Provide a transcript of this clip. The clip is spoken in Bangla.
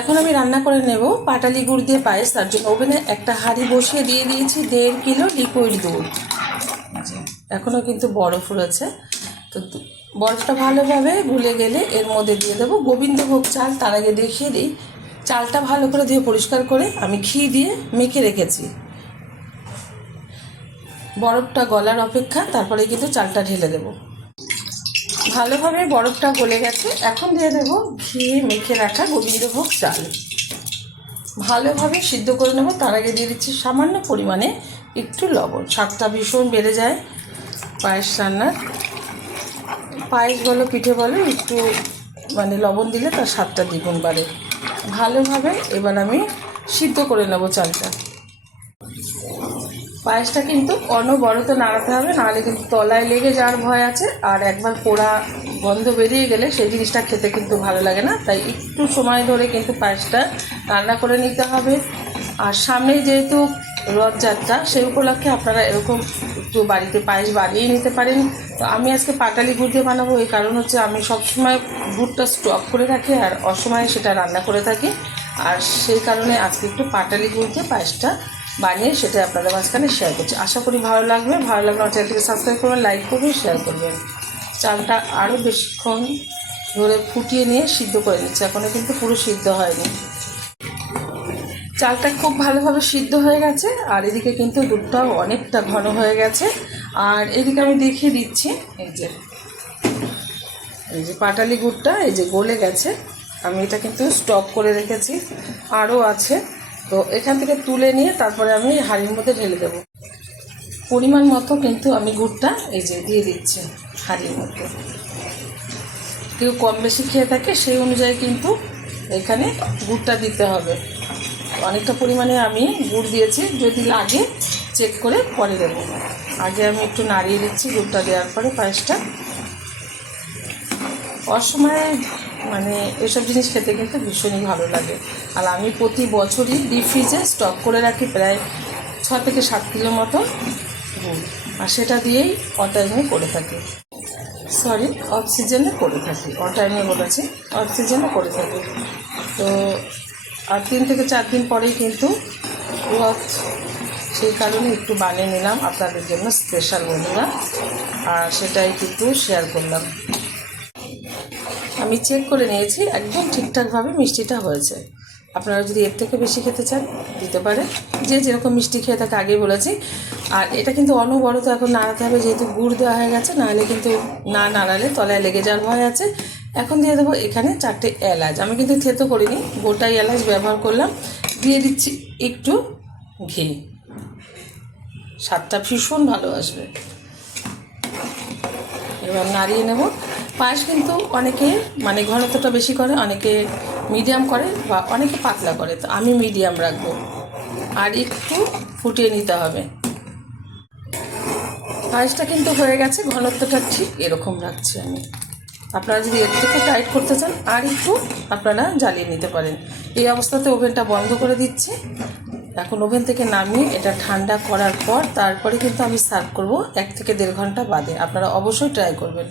এখন আমি রান্না করে নেব পাটালি গুড় দিয়ে পায়েস। তার জন্য ওভেনে একটা হাঁড়ি বসিয়ে দিয়ে দিয়েছি 1.5 কিলো লিকুইড দুধ। এখনও কিন্তু বরফ রয়েছে। তো বরফটা ভালোভাবে গুলে গেলে এর মধ্যে দিয়ে দেবো গোবিন্দভোগ চাল। তার আগে দেখিয়ে দিই, চালটা ভালো করে ধুয়ে পরিষ্কার করে আমি ঘি দিয়ে মেখে রেখেছি। বরফটা গলার অপেক্ষা, তারপরে কিন্তু চালটা ঢেলে দেব। ভালোভাবে বরফটা গলে গেছে, এখন দিয়ে দেবো ঘি মেখে রাখা গোবিন্দভোগ চাল। ভালোভাবে সিদ্ধ করে নেব। তার আগে দিয়ে দিচ্ছি সামান্য পরিমাণে একটু লবণ। স্বাদটা ভীষণ বেড়ে যায় পায়েস রান্নার। পায়েস বলো পিঠে বলো, একটু লবণ দিলে তার স্বাদটা দ্বিগুণ বাড়ে। ভালোভাবে এবার আমি সিদ্ধ করে নেব চালটা। পায়েসটা কিন্তু অনবরত নাড়াতে হবে, নাহলে কিন্তু তলায় লেগে যাওয়ার ভয় আছে। আর একবার পোড়া গন্ধ বেরিয়ে গেলে সেই জিনিসটা খেতে কিন্তু ভালো লাগে না। তাই একটু সময় ধরে কিন্তু পায়েসটা রান্না করে নিতে হবে। আর সামনেই যেহেতু রথযাত্রা, সেই উপলক্ষে আপনারা এরকম একটু বাড়িতে পায়েস বানিয়ে নিতে পারেন। তো আমি আজকে পাটালি গুড় দিয়ে বানাবো। এই কারণ হচ্ছে আমি সবসময় গুড়টা স্টক করে রাখি আর অসময়ে সেটা রান্না করে থাকি। আর সেই কারণে আজকে একটু পাটালি গুড় দিয়ে পায়েসটা বানিয়ে সেটা আপনাদের মাঝখানে শেয়ার করছি। আশা করি ভালো লাগবে। ভালো লাগলে আমার চ্যানেলটিকে সাবস্ক্রাইব করবেন, লাইক করবেন, শেয়ার করবেন। চালটা আরও বেশিক্ষণ ধরে ফুটিয়ে নিয়ে সিদ্ধ করে নিচ্ছি। এখনও কিন্তু পুরো সিদ্ধ হয়নি। চালটা খুব ভালোভাবে সিদ্ধ হয়ে গেছে। আর এদিকে কিন্তু দুধটাও অনেকটা ঘন হয়ে গেছে। আর এদিকে আমি দেখিয়ে দিচ্ছি, এই যে পাটালি গুড়টা এই যে গলে গেছে। আমি এটা কিন্তু স্টক করে রেখেছি, আরও আছে। তো এখান থেকে তুলে নিয়ে তারপরে আমি হাঁড়ির মধ্যে ঢেলে দেবো। পরিমাণ মতো কিন্তু আমি গুড়টা এই যে দিয়ে দিচ্ছি হাঁড়ির মধ্যে। কেউ কম বেশি খেয়ে থাকে, সেই অনুযায়ী কিন্তু এখানে গুড়টা দিতে হবে। অনেকটা পরিমাণে আমি গুড় দিয়েছি, যদি লাগে চেক করে পরে দেবো। আগে আমি একটু নাড়িয়ে দিচ্ছি গুড়টা দেওয়ার পরে পায়েসটা। অসময়ে এসব জিনিস খেতে কিন্তু ভীষণই ভালো লাগে। আর আমি প্রতি বছরই ডিপ ফ্রিজে স্টক করে রাখি প্রায় 6 থেকে 7 কিলো মতো গুড়। আর সেটা দিয়েই অটাইমে করে থাকি, অফ সিজনে করে থাকি। অটাইমে বলেছি, অফ সিজনে করে থাকি। তো আর 3 থেকে 4 দিন পরেই কিন্তু রথ, সেই কারণে একটু বানিয়ে নিলাম আপনাদের জন্য স্পেশাল বন্ধুরা। আর সেটাই কিন্তু শেয়ার করলাম। আমি চেক করে নিয়েছি, একদম ঠিকঠাকভাবে মিষ্টিটা হয়েছে। আপনারা যদি এর থেকে বেশি খেতে চান দিতে পারেন, যে যেরকম মিষ্টি খেয়ে থাকে আগেই বলেছি। আর এটা কিন্তু অনবরত এখন নাড়াতে হবে, যেহেতু গুড় দেওয়া হয়ে গেছে। নাহলে কিন্তু না নাড়ালে তলায় লেগে যাওয়ার ভয় আছে। এখন দিয়ে দেবো এখানে 4টে এলাচ। আমি কিন্তু থেতো করিনি, গোটাই এলাচ ব্যবহার করলাম। দিয়ে দিচ্ছি একটু ঘি, স্বাদটা ভীষণ ভালো আসবে। এবার নাড়িয়ে নেব। পায়েস কিন্তু অনেকে ঘনত্বটা বেশি করে, অনেকে মিডিয়াম করে, বা অনেকে পাতলা করে। তো আমি মিডিয়াম রাখবো। আর একটু ফুটিয়ে নিতে হবে। পায়েসটা কিন্তু হয়ে গেছে, ঘনত্বটা ঠিক এরকম রাখছি আমি। আপনারা যদি এর থেকে টাইট করতে চান আর একটু আপনারা জ্বালিয়ে নিতে পারেন। এই অবস্থাতে ওভেনটা বন্ধ করে দিচ্ছি। এখন ওভেন থেকে নামিয়ে এটা ঠান্ডা করার পর তারপরে কিন্তু আমি সার্ভ করব 1 থেকে 1.5 ঘন্টা বাদে। আপনারা অবশ্যই ট্রাই করবেন।